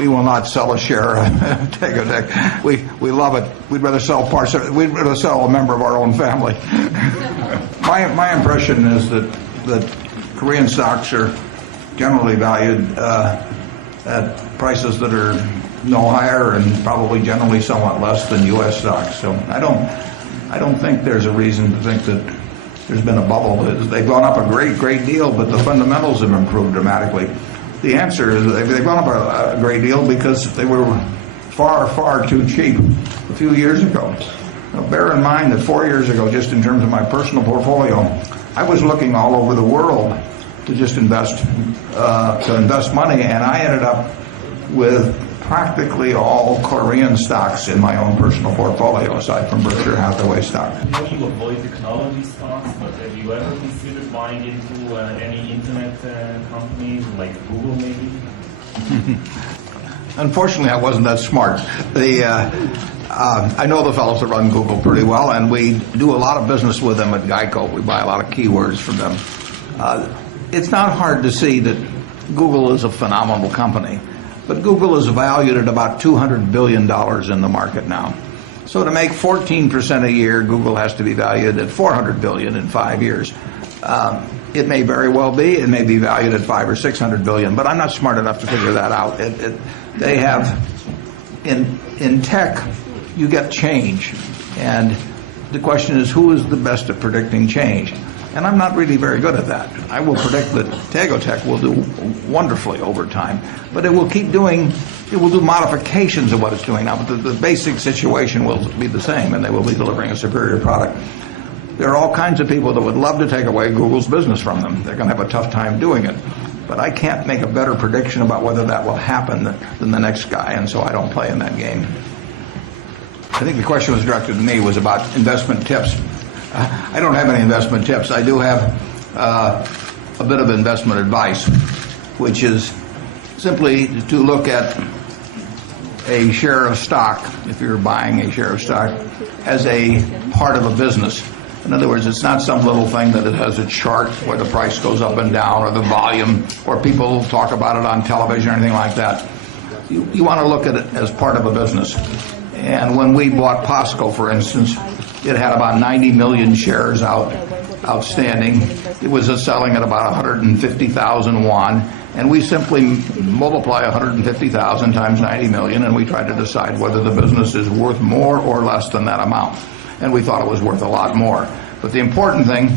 we will not sell a share of Tegutek. We love it. We'd rather sell we'd rather sell a member of our own family. My impression is that Korean stocks are generally valued at prices that are no higher and probably generally somewhat less than U.S. stocks. So I don't think there's a reason to think that there's been a bubble. They've gone up a great deal, but the fundamentals have improved dramatically. The answer is they've gone up a great deal because they were far too cheap a few years ago. Now, bear in mind that 4 years ago, just in terms of my personal portfolio, I was looking all over the world to just invest money, and I ended up with practically all Korean stocks in my own personal portfolio, aside from Berkshire Hathaway stock. I know you avoid technology stocks, but have you ever considered buying into any internet companies like Google, maybe? Unfortunately, I wasn't that smart. I know the fellows that run Google pretty well, and we do a lot of business with them at Geico. We buy a lot of keywords from them. It's not hard to see that Google is a phenomenal company, but Google is valued at about $200 billion in the market now. So to make 14% a year, Google has to be valued at $400 billion in 5 years. It may very well be. It may be valued at $500 or $600 billion, but I'm not smart enough to figure that out. They have in tech, you get change, and the question is who is the best at predicting change. And I'm not really very good at that. I will predict that Tegutek will do wonderfully over time, but it will do modifications of what it's doing now, but the basic situation will be the same, and they will be delivering a superior product. There are all kinds of people that would love to take away Google's business from them. They're going to have a tough time doing it. But I can't make a better prediction about whether that will happen than the next guy, and so I don't play in that game. I think the question was directed to me was about investment tips. I don't have any investment tips. I do have a bit of investment advice, which is simply to look at a share of stock, if you're buying a share of stock, as a part of a business. In other words, it's not some little thing that it has a chart where the price goes up and down, or the volume, or people talk about it on television or anything like that. You want to look at it as part of a business. And when we bought POSCO, for instance, it had about 90 million shares outstanding. It was selling at about 150,000 won, and we simply multiply 150,000 times 90 million, and we try to decide whether the business is worth more or less than that amount. And we thought it was worth a lot more. But the important thing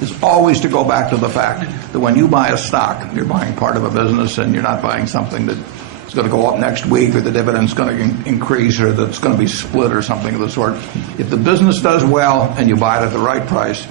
is always to go back to the fact that when you buy a stock, you're buying part of a business, and you're not buying something that is going to go up next week, or the dividend's going to increase, or that's going to be split or something of the sort. If the business does well and you buy it at the right price,